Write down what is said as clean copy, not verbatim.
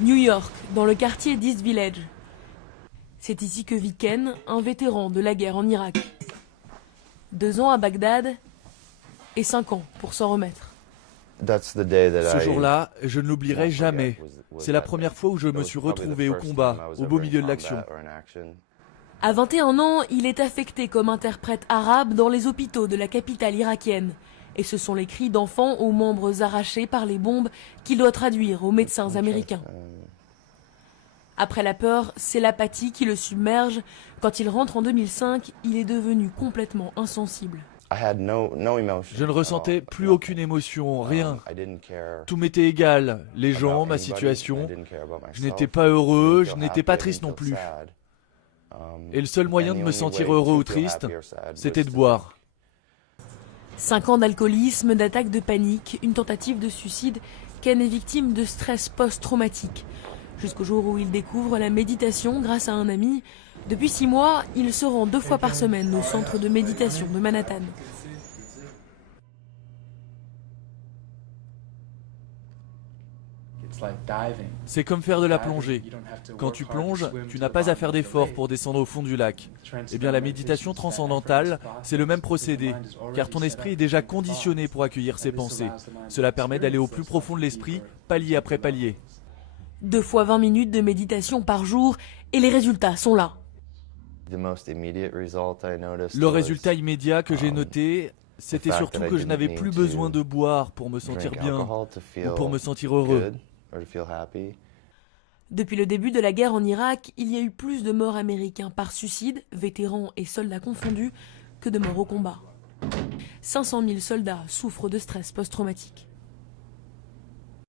New York, dans le quartier d'East Village. C'est ici que vit Ken, un vétéran de la guerre en Irak. 2 ans à Bagdad et 5 ans pour s'en remettre. Ce jour-là, je ne l'oublierai jamais. C'est la première fois où je me suis retrouvé au combat, au beau milieu de l'action. À 21 ans, il est affecté comme interprète arabe dans les hôpitaux de la capitale irakienne. Et ce sont les cris d'enfants aux membres arrachés par les bombes qu'il doit traduire aux médecins américains. Après la peur, c'est l'apathie qui le submerge. Quand il rentre en 2005, il est devenu complètement insensible. Je ne ressentais plus aucune émotion, rien. Tout m'était égal, les gens, ma situation. Je n'étais pas heureux, je n'étais pas triste non plus. Et le seul moyen de me sentir heureux ou triste, c'était de boire. 5 ans d'alcoolisme, d'attaques de panique, une tentative de suicide. Ken est victime de stress post-traumatique. Jusqu'au jour où il découvre la méditation grâce à un ami. Depuis 6 mois, il se rend 2 fois par semaine au centre de méditation de Manhattan. C'est comme faire de la plongée. Quand tu plonges, tu n'as pas à faire d'efforts pour descendre au fond du lac. Eh bien, la méditation transcendantale, c'est le même procédé, car ton esprit est déjà conditionné pour accueillir ses pensées. Cela permet d'aller au plus profond de l'esprit, palier après palier. 2 fois 20 minutes de méditation par jour et les résultats sont là. Le résultat immédiat que j'ai noté, c'était surtout que je n'avais plus besoin de boire pour me sentir bien ou pour me sentir heureux. Depuis le début de la guerre en Irak, il y a eu plus de morts américains par suicide, vétérans et soldats confondus, que de morts au combat. 500 000 soldats souffrent de stress post-traumatique.